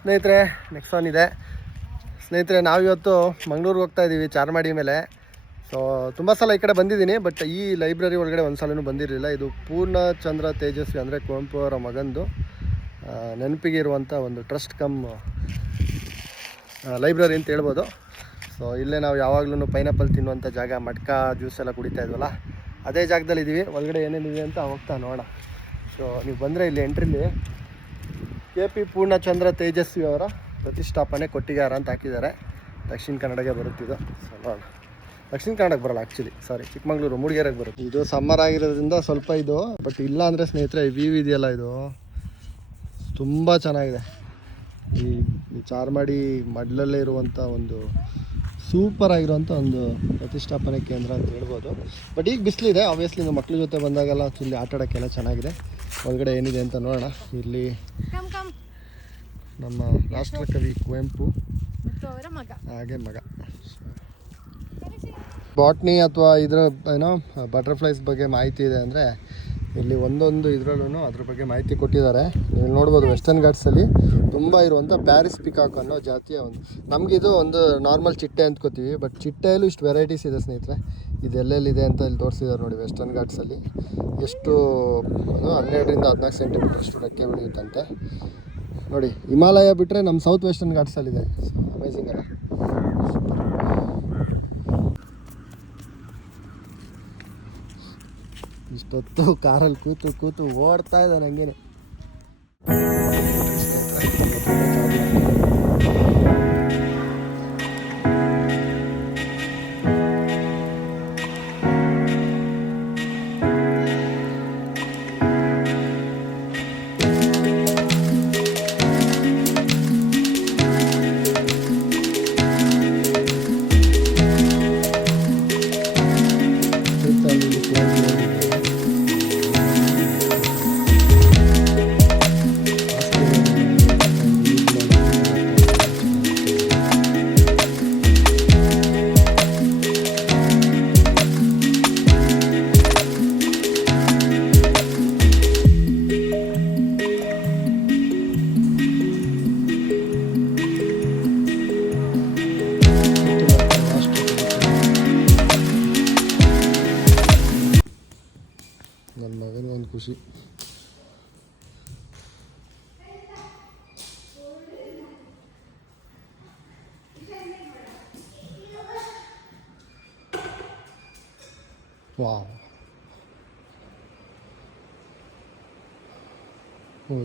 ಸ್ನೇಹಿತರೆ ನೆಕ್ಸಾನ್ ಇದೆ. ಸ್ನೇಹಿತರೆ ನಾವಿವತ್ತು ಮಂಗಳೂರಿಗೆ ಹೋಗ್ತಾ ಇದ್ದೀವಿ ಚಾರ್ಮಾಡಿ ಮೇಲೆ. ಸೊ ತುಂಬ ಸಲ ಈ ಕಡೆ ಬಂದಿದ್ದೀನಿ, ಬಟ್ ಈ ಲೈಬ್ರರಿ ಒಳಗಡೆ ಒಂದು ಸಲನೂ ಬಂದಿರಲಿಲ್ಲ. ಇದು ಪೂರ್ಣಚಂದ್ರ ತೇಜಸ್ವಿ ಅಂದರೆ ಕುವೆಂಪು ಅವರ ಮಗಂದು ನೆನಪಿಗೆ ಇರುವಂಥ ಒಂದು ಟ್ರಸ್ಟ್ ಕಮ್ ಲೈಬ್ರರಿ ಅಂತ ಹೇಳ್ಬೋದು. ಸೊ ಇಲ್ಲೇ ನಾವು ಯಾವಾಗಲೂ ಪೈನಾಪಲ್ ತಿನ್ನುವಂಥ ಜಾಗ, ಮಟ್ಕ ಜ್ಯೂಸ್ ಎಲ್ಲ ಕುಡಿತಾ ಇದ್ವಲ್ಲ, ಅದೇ ಜಾಗದಲ್ಲಿ ಇದ್ದೀವಿ. ಒಳಗಡೆ ಏನೇನಿದೆ ಅಂತ ಹೋಗ್ತಾ ನೋಡೋಣ. ಸೊ ನೀವು ಬಂದರೆ ಇಲ್ಲಿ ಎಂಟ್ರಿಲಿ KP ಪೂರ್ಣಚಂದ್ರ ತೇಜಸ್ವಿ ಅವರ ಪ್ರತಿಷ್ಠಾಪನೆ ಕೊಟ್ಟಿಗಾರ ಅಂತ ಹಾಕಿದ್ದಾರೆ. ದಕ್ಷಿಣ ಕನ್ನಡಗೆ ಬರುತ್ತಿದ್ದು. ಸೊ ನೋಡೋಣ. ದಕ್ಷಿಣ ಕನ್ನಡಕ್ಕೆ ಬರೋಲ್ಲ ಆ್ಯಕ್ಚುಲಿ, ಸಾರಿ, ಚಿಕ್ಕಮಗಳೂರು ಮೂಡಿಗೆರೆಗೆ ಬರುತ್ತೆ. ಇದು ಸಮ್ಮರ್ ಆಗಿರೋದ್ರಿಂದ ಸ್ವಲ್ಪ ಇದು, ಬಟ್ ಇಲ್ಲ ಅಂದರೆ ಸ್ನೇಹಿತರೆ ವ್ಯೂ ಇದೆಯಲ್ಲ, ಇದು ತುಂಬ ಚೆನ್ನಾಗಿದೆ. ಈ ಚಾರ್ಮಾಡಿ ಮಡ್ಲಲ್ಲೇ ಇರುವಂಥ ಒಂದು ಸೂಪರ್ ಆಗಿರುವಂಥ ಒಂದು ಪ್ರತಿಷ್ಠಾಪನೆ ಕೇಂದ್ರ ಅಂತ ಹೇಳ್ಬೋದು. ಬಟ್ ಈಗ ಬಿಸಿಲಿದೆ, ಆಬ್ವಿಯಸ್ಲಿ ನಮ್ಮ ಮಕ್ಳ ಜೊತೆ ಬಂದಾಗೆಲ್ಲ ಇಲ್ಲಿ ಆಟ ಆಡೋಕ್ಕೆಲ್ಲ ಚೆನ್ನಾಗಿದೆ. ಒಳಗಡೆ ಏನಿದೆ ಅಂತ ನೋಡೋಣ. ಇಲ್ಲಿ ನಮ್ಮ ರಾಷ್ಟ್ರಕವಿ ಕುವೆಂಪು ಹಾಗೆ ಮಗ. ಬಾಟ್ನಿ ಅಥವಾ ಇದರ ಏನೋ ಬಟರ್ಫ್ಲೈಸ್ ಬಗ್ಗೆ ಮಾಹಿತಿ ಇದೆ ಅಂದರೆ ಇಲ್ಲಿ ಒಂದೊಂದು ಇದರಲ್ಲೂ ಅದ್ರ ಬಗ್ಗೆ ಮಾಹಿತಿ ಕೊಟ್ಟಿದ್ದಾರೆ. ನೀವು ನೋಡ್ಬೋದು ವೆಸ್ಟರ್ನ್ ಘಾಟ್ಸಲ್ಲಿ ತುಂಬ ಇರುವಂಥ ಪ್ಯಾರಿಸ್ ಪಿಕಾಕ್ ಅನ್ನೋ ಜಾತಿಯ ಒಂದು, ನಮಗಿದು ಒಂದು ನಾರ್ಮಲ್ ಚಿಟ್ಟೆ ಅಂದ್ಕೋತೀವಿ, ಬಟ್ ಚಿಟ್ಟೆಯಲ್ಲೂ ಇಷ್ಟು ವೆರೈಟೀಸ್ ಇದೆ ಸ್ನೇಹಿತರೆ. ಇದೆಲ್ಲೆಲ್ಲಿದೆ ಅಂತ ಇಲ್ಲಿ ತೋರಿಸಿದ್ದಾರೆ ನೋಡಿ. ವೆಸ್ಟರ್ನ್ ಘಾಟ್ಸಲ್ಲಿ ಎಷ್ಟು 12-14 ಸೆಂಟಿಮೀಟರ್ಷ್ಟು ರೆಕ್ಕೆ ಬೆಳೆಯುತ್ತಂತೆ ನೋಡಿ. ಹಿಮಾಲಯ ಬಿಟ್ಟರೆ ನಮ್ಮ ಸೌತ್ ವೆಸ್ಟರ್ನ್ ಘಾಟ್ಸಲ್ಲಿದೆ. ಅಮೇಝಿಂಗ್ ಅಲ್ಲ. ಇಷ್ಟೊತ್ತು ಕಾರಲ್ಲಿ ಕೂತು ಕೂತು ಓಡ್ತಾ ಇದ್ದಾನೆ ಹಂಗೇನೆ. ನನ್ನ ಮಗನಿಗೆ ಒಂದು ಖುಷಿ. ವಾವ್.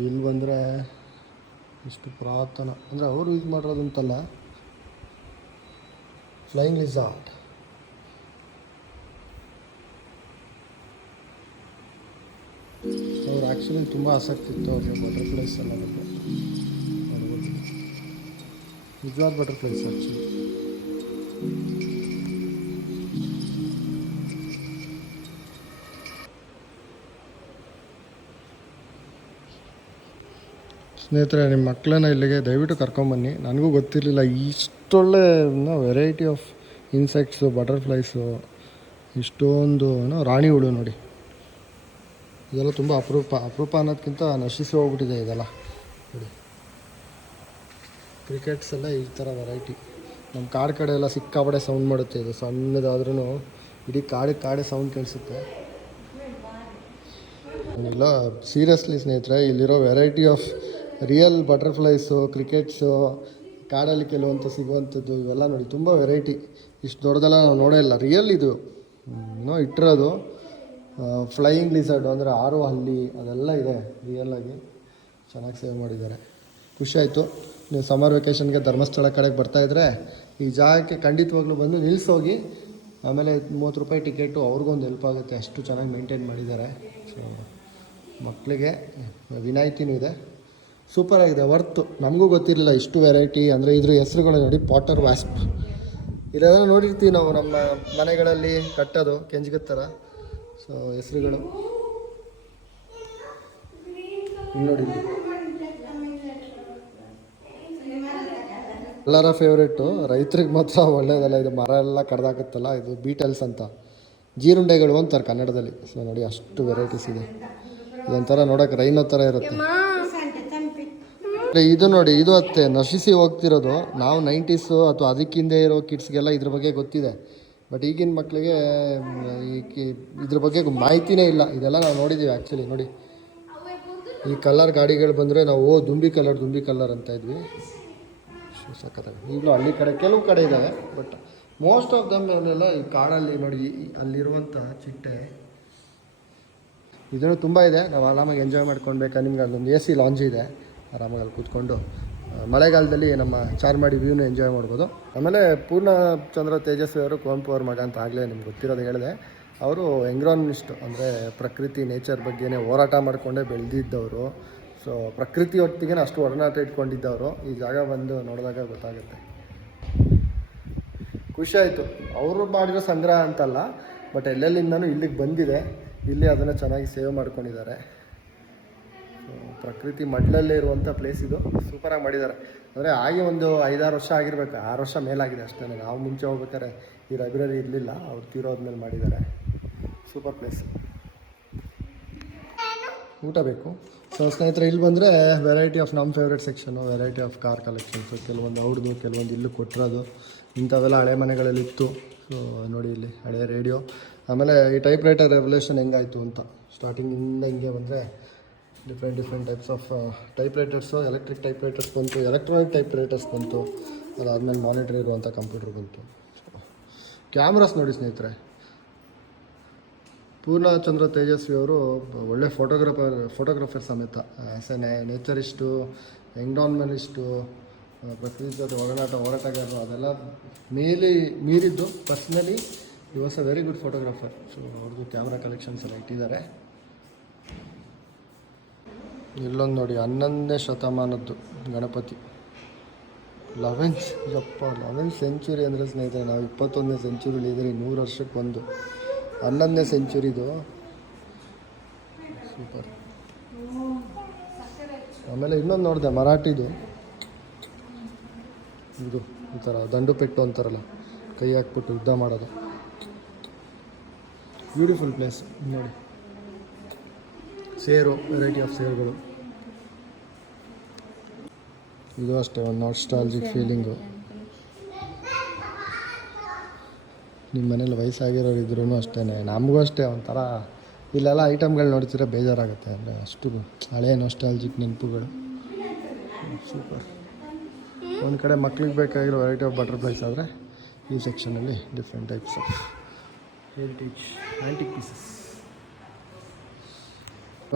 ಇಲ್ಲಿ ಬಂದರೆ ಇಷ್ಟು ಪುರಾತನ ಅಂದರೆ ಅವರು ಯೂಸ್ ಮಾಡಿರೋದಂತಲ್ಲ, ಫ್ಲೈಯಿಂಗ್ ಲಿಸಾರ್ಡ್. ಅವ್ರು ಆ್ಯಕ್ಚುಲಿ ತುಂಬ ಆಸಕ್ತಿ ಇತ್ತು ಅವ್ರಿಗೆ ಬಟರ್ಫ್ಲೈಸ್ ಎಲ್ಲ ಬಗ್ಗೆ ನೋಡ್ಬೋದು. ನಿಜವಾದ ಬಟರ್ಫ್ಲೈಸ್ ಆ್ಯಕ್ಚುಲಿ. ಸ್ನೇಹಿತರೆ, ನಿಮ್ಮ ಮಕ್ಕಳನ್ನ ಇಲ್ಲಿಗೆ ದಯವಿಟ್ಟು ಕರ್ಕೊಂಬನ್ನಿ. ನನಗೂ ಗೊತ್ತಿರಲಿಲ್ಲ ಇಷ್ಟೊಳ್ಳೆ ವೆರೈಟಿ ಆಫ್ ಇನ್ಸೆಕ್ಟ್ಸು, ಬಟರ್ಫ್ಲೈಸು, ಇಷ್ಟೊಂದು ರಾಣಿ ಹುಳು ನೋಡಿ. ಇದೆಲ್ಲ ತುಂಬ ಅಪರೂಪ ಅನ್ನೋದಕ್ಕಿಂತ ನಶಿಸಿ ಹೋಗ್ಬಿಟ್ಟಿದೆ ಇದೆಲ್ಲ ನೋಡಿ. ಕ್ರಿಕೆಟ್ಸ್ ಎಲ್ಲ ಈ ಥರ ವೆರೈಟಿ. ನಮ್ಮ ಕಾಡು ಕಡೆ ಎಲ್ಲ ಸಿಕ್ಕಾಪಡೆ ಸೌಂಡ್ ಮಾಡುತ್ತೆ. ಇದು ಸಣ್ಣದಾದ್ರೂ ಇಡೀ ಕಾಡೆ ಸೌಂಡ್ ಕೇಳಿಸುತ್ತೆ. ಇಲ್ಲ ಸೀರಿಯಸ್ಲಿ ಸ್ನೇಹಿತರೆ, ಇಲ್ಲಿರೋ ವೆರೈಟಿ ಆಫ್ ರಿಯಲ್ ಬಟರ್ಫ್ಲೈಸು, ಕ್ರಿಕೆಟ್ಸು, ಕಾಡಲ್ಲಿ ಕೆಲವಂತ ಸಿಗುವಂಥದ್ದು, ಇವೆಲ್ಲ ನೋಡಿ ತುಂಬ ವೆರೈಟಿ. ಇಷ್ಟು ದೊಡ್ಡದೆಲ್ಲ ನಾವು ನೋಡೇ ಇಲ್ಲ. ರಿಯಲ್ ಇದು ಇಟ್ಟಿರೋದು. ಫ್ಲೈಯಿಂಗ್ ಲಿಸರ್ಡ್ ಅಂದರೆ ಆರು ಹಲ್ಲಿ, ಅದೆಲ್ಲ ಇದೆ ರಿಯಲ್ಲಾಗಿ. ಚೆನ್ನಾಗಿ ಸೇವ್ ಮಾಡಿದ್ದಾರೆ. ಖುಷಿ ಆಯಿತು. ನೀವು ಸಮ್ಮರ್ ವೆಕೇಷನ್ಗೆ ಧರ್ಮಸ್ಥಳ ಕಡೆಗೆ ಬರ್ತಾಯಿದ್ರೆ ಈ ಜಾಗಕ್ಕೆ ಖಂಡಿತವಾಗ್ಲೂ ಬಂದು ನಿಲ್ಲಿಸೋಗಿ. ಆಮೇಲೆ 30 ರೂಪಾಯಿ ಟಿಕೆಟು, ಅವ್ರಿಗೊಂದು ಹೆಲ್ಪ್ ಆಗುತ್ತೆ. ಅಷ್ಟು ಚೆನ್ನಾಗಿ ಮೇಂಟೈನ್ ಮಾಡಿದ್ದಾರೆ. ಸೊ ಮಕ್ಕಳಿಗೆ ವಿನಾಯಿತಿನೂ ಇದೆ. ಸೂಪರಾಗಿದೆ, ವರ್ತು. ನಮಗೂ ಗೊತ್ತಿರಲಿಲ್ಲ ಇಷ್ಟು ವೆರೈಟಿ. ಅಂದರೆ ಇದ್ರ ಹೆಸರುಗಳು ನೋಡಿ, ಪಾಟರ್ ವ್ಯಾಸ್ಪ್. ಇದೆಲ್ಲ ನೋಡಿರ್ತೀವಿ ನಾವು ನಮ್ಮ ಮನೆಗಳಲ್ಲಿ ಕಟ್ಟೋದು ಕೆಂಜ್ಗದ ಥರ. ಸೊ ಹೆಸರುಗಳು ನೋಡಿ. ಎಲ್ಲರ ಫೇವ್ರೇಟು, ರೈತರಿಗೆ ಮಾತ್ರ ಒಳ್ಳೆಯದಲ್ಲ ಇದು. ಮರ ಎಲ್ಲ ಕಡ್ದಾಕತ್ತಲ್ಲ, ಇದು ಬೀಟಲ್ಸ್ ಅಂತ, ಜೀರುಂಡೆಗಳು ಅಂತಾರೆ ಕನ್ನಡದಲ್ಲಿ. ಸೊ ನೋಡಿ ಅಷ್ಟು ವೆರೈಟೀಸ್ ಇದೆ. ಇದೊಂಥರ ನೋಡೋಕೆ ರೈನೋ ಥರ ಇರುತ್ತೆ. ಇದು ನೋಡಿ, ಇದು ಅತ್ತೆ ನಶಿಸಿ ಹೋಗ್ತಿರೋದು. ನಾವು 90s ಅಥವಾ ಅದಕ್ಕಿಂತ ಇರೋ ಕಿಡ್ಸ್ಗೆಲ್ಲ ಇದ್ರ ಬಗ್ಗೆ ಗೊತ್ತಿದೆ. ಬಟ್ ಈಗಿನ ಮಕ್ಕಳಿಗೆ ಇದ್ರ ಬಗ್ಗೆ ಮಾಹಿತಿನೇ ಇಲ್ಲ. ಇದೆಲ್ಲ ನಾವು ನೋಡಿದ್ದೀವಿ ಆ್ಯಕ್ಚುಲಿ. ನೋಡಿ, ಈ ಕಲರ್ ಗಾಡಿಗಳು ಬಂದರೆ ನಾವು ದುಂಬಿ ಕಲರ್ ಅಂತ ಇದ್ವಿ. ಸಕ್ಕತ್ತಾಗಿ ಈಗಲೂ ಹಳ್ಳಿ ಕಡೆ ಕೆಲವು ಕಡೆ ಇದ್ದಾವೆ, ಬಟ್ ಮೋಸ್ಟ್ ಆಫ್ ದಮ್ ಅವನ್ನೆಲ್ಲ ಈ ಕಾಡಲ್ಲಿ ನೋಡಿ. ಅಲ್ಲಿರುವಂಥ ಚಿಟ್ಟೆ ಇದನ್ನು ತುಂಬ ಇದೆ. ನಾವು ಆರಾಮಾಗಿ ಎಂಜಾಯ್ ಮಾಡ್ಕೊಳ್ಬೇಕಾ. ನಿಮ್ಗೆ ಅಲ್ಲೊಂದು AC ಲಾಂಜ್ ಇದೆ, ಆರಾಮಾಗಿ ಅಲ್ಲಿ ಕೂತ್ಕೊಂಡು ಮಳೆಗಾಲದಲ್ಲಿ ನಮ್ಮ ಚಾರ್ಮಾಡಿ ವ್ಯೂನ ಎಂಜಾಯ್ ಮಾಡ್ಬೋದು. ಆಮೇಲೆ ಪೂರ್ಣಚಂದ್ರ ತೇಜಸ್ವಿ ಅವರು ಕುವೆಂಪು ಅವ್ರ ಮಗ ಅಂತ ಆಗಲೇ ನಿಮ್ಗೆ ಗೊತ್ತಿರೋದು ಹೇಳಿದೆ. ಅವರು ಎನ್ವಿರಾನ್ಮೆಂಟಿಸ್ಟ್, ಅಂದರೆ ಪ್ರಕೃತಿ ನೇಚರ್ ಬಗ್ಗೆನೇ ಹೋರಾಟ ಮಾಡಿಕೊಂಡೇ ಬೆಳೆದಿದ್ದವರು. ಸೊ ಪ್ರಕೃತಿ ಹೊತ್ತಿಗೆ ಅಷ್ಟು ಒಡನಾಟ ಇಟ್ಕೊಂಡಿದ್ದವರು. ಈ ಜಾಗ ಬಂದು ನೋಡಿದಾಗ ಗೊತ್ತಾಗುತ್ತೆ. ಖುಷಿ ಆಯಿತು. ಅವರು ಮಾಡಿರೋ ಸಂಗ್ರಹ ಅಂತಲ್ಲ, ಬಟ್ ಎಲ್ಲೆಲ್ಲಿಂದನೂ ಇಲ್ಲಿಗೆ ಬಂದಿದೆ. ಇಲ್ಲಿ ಅದನ್ನು ಚೆನ್ನಾಗಿ ಸೇವ್ ಮಾಡ್ಕೊಂಡಿದ್ದಾರೆ. ಪ್ರಕೃತಿ ಮಡ್ಲಲ್ಲೇ ಇರುವಂಥ ಪ್ಲೇಸ್ ಇದು. ಸೂಪರಾಗಿ ಮಾಡಿದ್ದಾರೆ. ಅಂದರೆ ಆಗಿ ಒಂದು 5-6 ವರ್ಷ ಆಗಿರಬೇಕು, 6 ವರ್ಷ ಮೇಲಾಗಿದೆ ಅಷ್ಟೇ. ನಾವು ಮುಂಚೆ ಹೋಗ್ಬೇಕಾದ್ರೆ ಈ ಲೈಬ್ರರಿ ಇರಲಿಲ್ಲ, ಅವ್ರು ತೀರೋದ್ಮೇಲೆ ಮಾಡಿದ್ದಾರೆ. Super place. ಊಟ ಬೇಕು. ಸೊ ಸ್ನೇಹಿತರೆ, ಇಲ್ಲಿ ಬಂದರೆ ವೆರೈಟಿ ಆಫ್ ನಮ್ಮ favourite section, variety of car collections. ಕೆಲವೊಂದು ಅವ್ರದ್ದು, ಕೆಲವೊಂದು ಇಲ್ಲೂ ಕೊಟ್ಟಿರೋದು. ಇಂಥವೆಲ್ಲ ಹಳೆ ಮನೆಗಳಲ್ಲಿತ್ತು. ಸೊ ನೋಡಿ, ಇಲ್ಲಿ ಹಳೆಯ ರೇಡಿಯೋ. ಆಮೇಲೆ ಈ ಟೈಪ್ ರೈಟರ್ ರೆವಲ್ಯೂಷನ್ ಹೆಂಗಾಯಿತು ಅಂತ ಸ್ಟಾರ್ಟಿಂಗಿಂದ ಹಿಂಗೆ ಬಂದರೆ different types of type writers. Electric type writers ಬಂತು, ಎಲೆಕ್ಟ್ರಾನಿಕ್ ಟೈಪ್ ರೈಟರ್ಸ್ ಬಂತು, ಅದಾದಮೇಲೆ ಮಾನಿಟರ್ ಇರುವಂಥ ಕಂಪ್ಯೂಟರ್ ಬಂತು. ಕ್ಯಾಮ್ರಾಸ್ ನೋಡಿ ಸ್ನೇಹಿತರೆ, ಪೂರ್ಣಚಂದ್ರ ತೇಜಸ್ವಿ ಅವರು ಒಳ್ಳೆ ಫೋಟೋಗ್ರಫರ್ ಸಮೇತ. ಆ್ಯಸ್ ಎ ನೇಚರಿಸ್ಟು, ಎನ್ವಿರಾನ್ಮೆಂಟಲಿಸ್ಟು, ಪ್ರಕೃತಿ ಜೊತೆ ಹೋರಾಟಗಾರರು, ಅದೆಲ್ಲ ಮೀರಿದ್ದು ಪರ್ಸ್ನಲಿ ಈ was a very good photographer. So ಅವ್ರದ್ದು ಕ್ಯಾಮ್ರಾ ಕಲೆಕ್ಷನ್ಸ್ ಎಲ್ಲ ಇಟ್ಟಿದ್ದಾರೆ. ಇಲ್ಲೊಂದು ನೋಡಿ, 11ನೇ ಶತಮಾನದ್ದು ಗಣಪತಿ. 11th ಸೆಂಚುರಿ ಅಂದರೆ ಸ್ನೇಹಿತರೆ, ನಾವು 21ನೇ ಸೆಂಚುರಿಲಿ ಇದ್ದೀರಿ. 100 ವರ್ಷಕ್ಕೆ ಒಂದು 11ನೇ ಸೆಂಚುರಿದು. ಸೂಪರ್. ಆಮೇಲೆ ಇನ್ನೊಂದು ನೋಡಿದೆ, ಮರಾಠಿದು. ಇದು ಈ ಥರ ದಂಡು ಪೆಟ್ಟು ಅಂತಾರಲ್ಲ, ಕೈ ಹಾಕ್ಬಿಟ್ಟು ಯುದ್ಧ ಮಾಡೋದು. ಬ್ಯೂಟಿಫುಲ್ ಪ್ಲೇಸ್ ನೋಡಿ. ಸೇರು, ವೆರೈಟಿ ಆಫ್ ಸೇರುಗಳು. ಇದು ಅಷ್ಟೇ ಒಂದು ನಾಸ್ಟಾಲ್ಜಿಕ್ ಫೀಲಿಂಗು. ನಿಮ್ಮ ಮನೇಲಿ ವಯಸ್ಸಾಗಿರೋರು ಇದ್ರೂ ಅಷ್ಟೇ, ನಮಗೂ ಅಷ್ಟೇ ಒಂಥರ ಇಲ್ಲೆಲ್ಲ ಐಟಮ್ಗಳು ನೋಡ್ತಿದ್ರೆ ಬೇಜಾರಾಗುತ್ತೆ. ಅಂದರೆ ಅಷ್ಟು ಹಳೆಯ ನಾಸ್ಟಾಲ್ಜಿಕ್ ನೆನಪುಗಳು. ಸೂಪರ್. ಒಂದು ಕಡೆ ಮಕ್ಳಿಗೆ ಬೇಕಾಗಿರೋ ವೆರೈಟಿ ಆಫ್ ಬಟರ್ಫ್ಲೈಸ್ ಆದರೆ ಈ ಸೆಕ್ಷನಲ್ಲಿ different types of heritage antique pieces.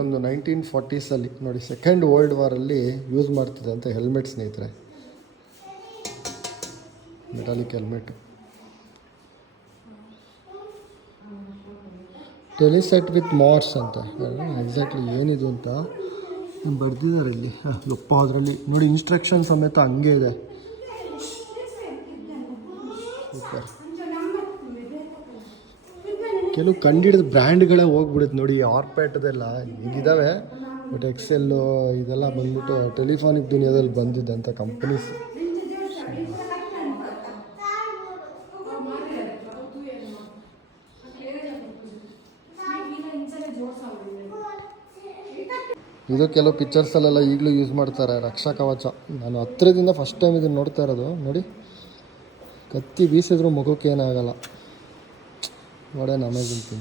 ಒಂದು 1940s ನೋಡಿ, ಸೆಕೆಂಡ್ ವರ್ಲ್ಡ್ ವಾರಲ್ಲಿ ಯೂಸ್ ಮಾಡ್ತಿದೆ ಅಂತ ಹೆಲ್ಮೆಟ್ ಸ್ನೇಹಿತರೆ. Metallic helmet. Teleset with Mars ಅಂತ. ಎಕ್ಸಾಕ್ಟ್ಲಿ ಏನಿದು ಅಂತ ಬರೆದಿದ್ದಾರೆ ಇಲ್ಲಿ. ಯಪ್ಪ, ಅದರಲ್ಲಿ ನೋಡಿ ಇನ್ಸ್ಟ್ರಕ್ಷನ್ ಸಮೇತ ಹಂಗೆ ಇದೆ. ಸೂಪರ್. ಕೆಲವು ಕಂಡಿಡಿದ ಬ್ರ್ಯಾಂಡ್ಗಳೇ ಹೋಗ್ಬಿಡುತ್ತೆ ನೋಡಿ. ಆರ್ಪೇಟದೆಲ್ಲ ಈಗಿದ್ದಾವೆ, ಬಟ್ ಎಕ್ಸೆಲ್ಲು ಇದೆಲ್ಲ ಬಂದ್ಬಿಟ್ಟು ಟೆಲಿಫೋನಿಕ್ ದುನಿಯಾದಲ್ಲಿ ಬಂದಿದ್ದಂಥ ಕಂಪ್ನೀಸ್. ಇದು ಕೆಲವು ಪಿಕ್ಚರ್ಸಲ್ಲೆಲ್ಲ ಈಗಲೂ ಯೂಸ್ ಮಾಡ್ತಾರೆ, ರಕ್ಷಾ ಕವಚ. ನಾನು ಹತ್ತಿರದಿಂದ ಫಸ್ಟ್ ಟೈಮ್ ಇದನ್ನು ನೋಡ್ತಾ ಇರೋದು. ನೋಡಿ, ಕತ್ತಿ ಬೀಸಿದ್ರು ಮಗುಕ್ಕೆ ಏನಾಗಲ್ಲ. ಒಡೆ ಅಮೇಜಿಂಗ್.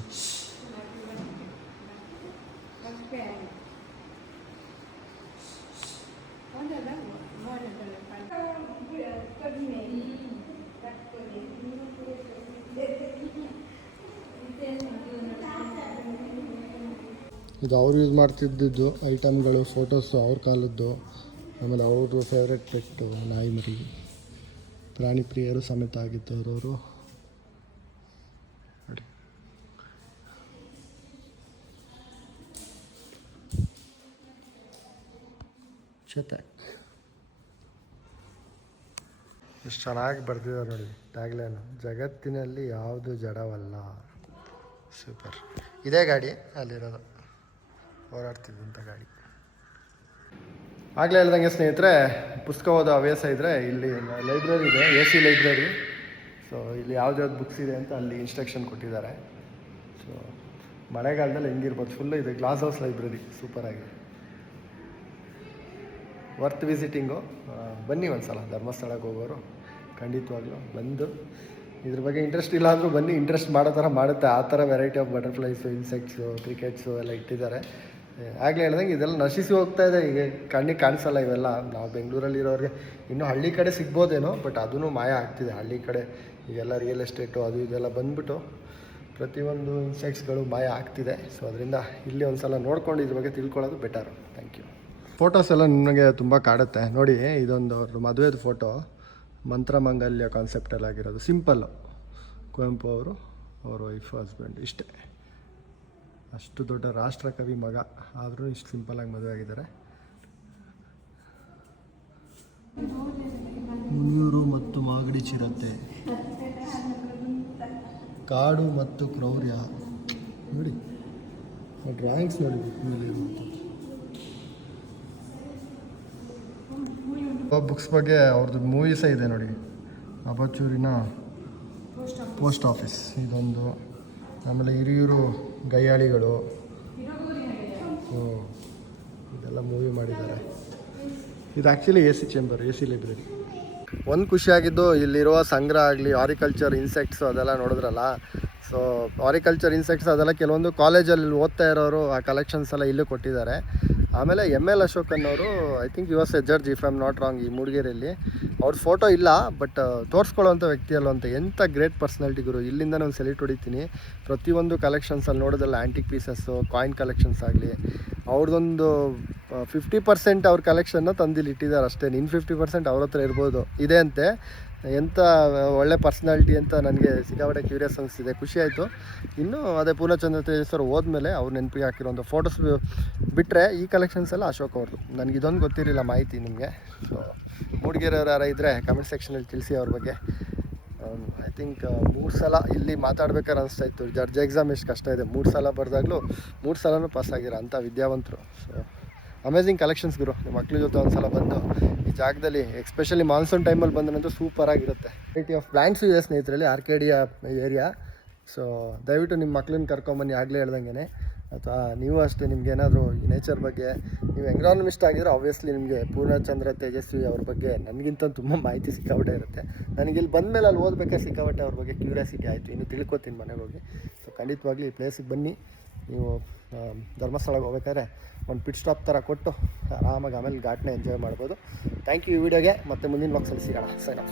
ಇದು ಅವ್ರು ಯೂಸ್ ಮಾಡ್ತಿದ್ದಿದ್ದು ಐಟಮ್ಗಳು, ಫೋಟೋಸು ಅವ್ರ ಕಾಲದ್ದು. ಆಮೇಲೆ ಅವರು ಫೇವ್ರೆಟ್ ಪೆಟ್ಟು ನಾಯಿ ಮರಿ. ಪ್ರಾಣಿ ಪ್ರಿಯರು ಸಮೇತ ಆಗಿದ್ದವರು ಅವರು. ನೋಡಿ, ಚೇತಕ್ ಎಷ್ಟು ಚೆನ್ನಾಗಿ ಬರ್ತಿದ್ದಾರೆ ನೋಡಿ ಟ್ಯಾಗ್ಲೈನು. ಜಗತ್ತಿನಲ್ಲಿ ಯಾವುದು ಜಡವಲ್ಲ. ಸೂಪರ್. ಇದೇ ಗಾಡಿ ಅಲ್ಲಿರೋದು, ಓಡಾಡ್ತಿದ್ದಂಥ ಗಾಡಿ. ಆಗಲೇ ಹೇಳ್ದಂಗೆ ಸ್ನೇಹಿತರೆ, ಪುಸ್ತಕ ಓದೋ ಹವ್ಯಾಸ ಇದ್ದರೆ ಇಲ್ಲಿ ಲೈಬ್ರರಿ ಇದೆ, AC ಲೈಬ್ರರಿ. ಸೊ ಇಲ್ಲಿ ಯಾವ್ದು ಬುಕ್ಸ್ ಇದೆ ಅಂತ ಅಲ್ಲಿ ಇನ್ಸ್ಟ್ರಕ್ಷನ್ ಕೊಟ್ಟಿದ್ದಾರೆ. ಸೊ ಮಳೆಗಾಲದಲ್ಲಿ ಹೆಂಗಿರ್ಬೋದು, ಫುಲ್ಲು ಇದೆ. ಗ್ಲಾಸ್ ಹೌಸ್ ಲೈಬ್ರರಿ ಸೂಪರಾಗಿದೆ. Worth visiting. ಬನ್ನಿ ಒಂದು ಸಲ ಧರ್ಮಸ್ಥಳಕ್ಕೆ ಹೋಗೋರು ಖಂಡಿತವಾಗ್ಲೂ ಬಂದು ಇದ್ರ ಬಗ್ಗೆ ಇಂಟ್ರೆಸ್ಟ್ ಇಲ್ಲ ಅಂದರೂ ಬನ್ನಿ, ಇಂಟ್ರೆಸ್ಟ್ ಮಾಡೋ ಥರ ಮಾಡುತ್ತೆ. ಆ ಥರ ವೆರೈಟಿ ಆಫ್ ಬಟರ್ಫ್ಲೈಸು, ಇನ್ಸೆಕ್ಟ್ಸು, ಕ್ರಿಕೆಟ್ಸು ಎಲ್ಲ ಇಟ್ಟಿದ್ದಾರೆ. ಆಗಲೇ ಹೇಳ್ದಂಗೆ ಇದೆಲ್ಲ ನಶಿಸಿ ಹೋಗ್ತಾ ಇದೆ, ಈಗ ಕಣ್ಣಿಗೆ ಕಾಣಿಸಲ್ಲ ಇವೆಲ್ಲ. ನಾವು ಬೆಂಗಳೂರಲ್ಲಿರೋರಿಗೆ ಇನ್ನೂ ಹಳ್ಳಿ ಕಡೆ ಸಿಗ್ಬೋದೇನೋ, ಬಟ್ ಅದೂ ಮಾಯ ಆಗ್ತಿದೆ ಹಳ್ಳಿ ಕಡೆ. ಈಗೆಲ್ಲ ರಿಯಲ್ ಎಸ್ಟೇಟು ಅದು ಇದೆಲ್ಲ ಬಂದ್ಬಿಟ್ಟು ಪ್ರತಿಯೊಂದು ಇನ್ಸೆಕ್ಟ್ಸ್ಗಳು ಮಾಯ ಆಗ್ತಿದೆ. ಸೊ ಅದರಿಂದ ಇಲ್ಲಿ ಒಂದು ಸಲ ನೋಡ್ಕೊಂಡು ಇದ್ರ ಬಗ್ಗೆ ತಿಳ್ಕೊಳ್ಳೋದು ಬೆಟರು. Thank you. ಫೋಟೋಸ್ ಎಲ್ಲ ನನಗೆ ತುಂಬ ಕಾಡುತ್ತೆ ನೋಡಿ. ಇದೊಂದು ಅವ್ರ ಮದುವೆದು ಫೋಟೋ, ಮಂತ್ರಮಾಂಗಲ್ಯ ಕಾನ್ಸೆಪ್ಟಲ್ಲಿ ಆಗಿರೋದು. ಸಿಂಪಲ್ಲು, ಕುವೆಂಪು ಅವರು, ಅವ್ರ ವೈಫ್, ಹಸ್ಬೆಂಡ್, ಇಷ್ಟೇ. ಅಷ್ಟು ದೊಡ್ಡ ರಾಷ್ಟ್ರಕವಿ ಮಗ ಆದರೂ ಇಷ್ಟು ಸಿಂಪಲ್ಲಾಗಿ ಮದುವೆ ಆಗಿದ್ದಾರೆ. ಮುನಿಯೂರು ಮತ್ತು ಮಾಗಡಿ ಚಿರತೆ, ಕಾಡು ಮತ್ತು ಕ್ರೌರ್ಯ ನೋಡಿ. ಡ್ರಾಯಿಂಗ್ಸ್ ನೋಡಿ ಬುಕ್ ಮೇಲೆ ಬುಕ್ಸ್ ಬಗ್ಗೆ ಅವ್ರದ್ದು ಮೂವೀಸೇ ಇದೆ ನೋಡಿ. ಅಬಚೂರಿನ ಪೋಸ್ಟ್ ಆಫೀಸ್ ಇದೊಂದು, ಆಮೇಲೆ ಹಿರಿಯೂರು ಗಯ್ಯಾಳಿಗಳು, ಇದೆಲ್ಲ ಮೂವಿ ಮಾಡಿದ್ದಾರೆ. ಇದು actually AC chamber, AC library. ಒಂದು ಖುಷಿಯಾಗಿದ್ದು ಇಲ್ಲಿರುವ ಸಂಗ್ರಹ ಆಗಲಿ, ಹಾರಿಕಲ್ಚರ್ ಇನ್ಸೆಕ್ಟ್ಸು ಅದೆಲ್ಲ ನೋಡಿದ್ರಲ್ಲ. ಸೊ ಹಾರಿಕಲ್ಚರ್ ಇನ್ಸೆಕ್ಟ್ಸ್ ಅದೆಲ್ಲ ಕೆಲವೊಂದು ಕಾಲೇಜಲ್ಲಿ ಓದ್ತಾ ಇರೋರು ಆ ಕಲೆಕ್ಷನ್ಸ್ ಎಲ್ಲ ಇಲ್ಲೂ ಕೊಟ್ಟಿದ್ದಾರೆ. ಆಮೇಲೆ ML ಅಶೋಕ್ ಅನ್ನೋರು, I think US judge if I am not wrong, ಈ ಮೂಡಿಗೆರೆಯಲ್ಲಿ. ಅವ್ರ ಫೋಟೋ ಇಲ್ಲ, ಬಟ್ ತೋರಿಸ್ಕೊಳ್ಳೋವಂಥ ವ್ಯಕ್ತಿ ಅಲ್ಲ ಅಂತ. ಎಂಥ ಗ್ರೇಟ್ ಪರ್ಸ್ನಾಲಿಟಿ ಗುರು. ಇಲ್ಲಿಂದ ನಾನು ಸೆಲೆಕ್ಟ್ ಹೊಡಿತೀನಿ. ಪ್ರತಿಯೊಂದು ಕಲೆಕ್ಷನ್ಸಲ್ಲಿ ನೋಡೋದಲ್ಲ, ಆ್ಯಂಟಿಕ್ ಪೀಸಸ್ಸು, ಕಾಯಿನ್ ಕಲೆಕ್ಷನ್ಸ್ ಆಗಲಿ, ಅವ್ರದ್ದೊಂದು 50% ಅವ್ರ ಕಲೆಕ್ಷನ್ನ ತಂದಿಲ್ಲಿ ಇಟ್ಟಿದ್ದಾರೆ ಅಷ್ಟೇ. ಇನ್ನು 50% ಅವ್ರ ಹತ್ರ ಇರ್ಬೋದು, ಇದೆ ಅಂತೆ. ಎಂಥ ಒಳ್ಳೆ ಪರ್ಸ್ನಾಲಿಟಿ ಅಂತ ನನಗೆ ಸಿಕ್ಕಾಪಟ್ಟೆ ಕ್ಯೂರಿಯಸ್ ಅನಿಸ್ತಿದೆ, ಖುಷಿ ಆಯಿತು. ಇನ್ನೂ ಅದೇ ಪೂರ್ಣಚಂದ್ರ ತೇಜಸ್ವರು ಹೋದ್ಮೇಲೆ ಅವ್ರು ನೆನಪಿಗೆ ಹಾಕಿರೋಂಥ ಫೋಟೋಸ್ ಬಿಟ್ಟರೆ ಈ ಕಲೆಕ್ಷನ್ಸ್ ಎಲ್ಲ ಅಶೋಕ್ ಅವ್ರದ್ದು. ನನಗೆ ಇದೊಂದು ಗೊತ್ತಿರಲಿಲ್ಲ ಮಾಹಿತಿ ನಿಮಗೆ. ಸೊ ಮೂಡಿಗೆರೆಯವ್ರು ಯಾರು ಇದ್ದರೆ ಕಮೆಂಟ್ ಸೆಕ್ಷನಲ್ಲಿ ತಿಳಿಸಿ ಅವ್ರ ಬಗ್ಗೆ. ಐ ಥಿಂಕ್ 3 ಸಲ ಇಲ್ಲಿ ಮಾತಾಡ್ಬೇಕಾದ್ರೆ ಅನಿಸ್ತಾ ಇತ್ತು, ಜಡ್ಜ್ ಎಕ್ಸಾಮ್ ಎಷ್ಟು ಕಷ್ಟ ಇದೆ. 3 ಸಲ ಬರೆದಾಗಲೂ 3 ಸಲನೂ ಪಾಸ್ ಆಗಿರೋ ಅಂಥ ವಿದ್ಯಾವಂತರು. ಸೊ ಅಮೇಝಿಂಗ್ ಕಲೆಕ್ಷನ್ಸ್ ಗುರು. ನಿಮ್ಮ ಮಕ್ಳ ಜೊತೆ ಒಂದು ಸಲ ಬಂದು ಈ ಜಾಗದಲ್ಲಿ, ಎಸ್ಪೆಷಲಿ ಮಾನ್ಸೂನ್ ಟೈಮಲ್ಲಿ ಬಂದ್ರಂತೂ ಸೂಪರಾಗಿರುತ್ತೆ. ವೆರೈಟಿ ಆಫ್ ಪ್ಲ್ಯಾಂಟ್ಸು ಇದೆ ಸ್ನೇಹಿತರಲ್ಲಿ, ಆರ್ಕೇಡಿಯಾ ಏರಿಯಾ. ಸೊ ದಯವಿಟ್ಟು ನಿಮ್ಮ ಮಕ್ಳನ್ನ ಕರ್ಕೊಂಬನ್ನಿ, ಆಗಲೇ ಹೇಳ್ದಂಗೆ. ಅಥವಾ ನೀವು ಅಷ್ಟೇ, ನಿಮ್ಗೆ ಏನಾದರೂ ಈ ನೇಚರ್ ಬಗ್ಗೆ, ನೀವು ಎನ್ವಿರಾನ್ಮೆಂಟ್ ಆಗಿದ್ರೆ ಆಬ್ವಿಯಸ್ಲಿ ನಿಮಗೆ ಪೂರ್ಣಚಂದ್ರ ತೇಜಸ್ವಿ ಅವ್ರ ಬಗ್ಗೆ ನನಗಿಂತ ತುಂಬ ಮಾಹಿತಿ ಸಿಕ್ಕಾಪಟ್ಟೆ ಇರುತ್ತೆ. ನನಗೆ ಇಲ್ಲಿ ಬಂದಮೇಲೆ ಅಲ್ಲಿ ಓದಬೇಕಾದ್ರೆ ಸಿಕ್ಕಾಪಟ್ಟೆ ಅವ್ರ ಬಗ್ಗೆ ಕ್ಯೂರಿಯಾಸಿಟಿ ಆಯಿತು. ಇನ್ನು ತಿಳ್ಕೊತೀನಿ ಮನೆಗೆ ಹೋಗಿ. ಸೊ ಖಂಡಿತವಾಗ್ಲಿ ಈ ಪ್ಲೇಸಿಗೆ ಬನ್ನಿ. ನೀವು ಧರ್ಮಸ್ಥಳಕ್ಕೆ ಹೋಗ್ಬೇಕಾದ್ರೆ ಒಂದು ಪಿಟ್ ಸ್ಟಾಪ್ ಥರ ಕೊಟ್ಟು ಆರಾಮಾಗಿ ಆಮೇಲೆ ಘಾಟ್ನ ಎಂಜಾಯ್ ಮಾಡ್ಬೋದು. ಥ್ಯಾಂಕ್ ಯು ಈ ವಿಡಿಯೋಗೆ. ಮತ್ತೆ ಮುಂದಿನ ಬಾಕ್ಸಲ್ಲಿ ಸಿಗೋಣ. Sign of.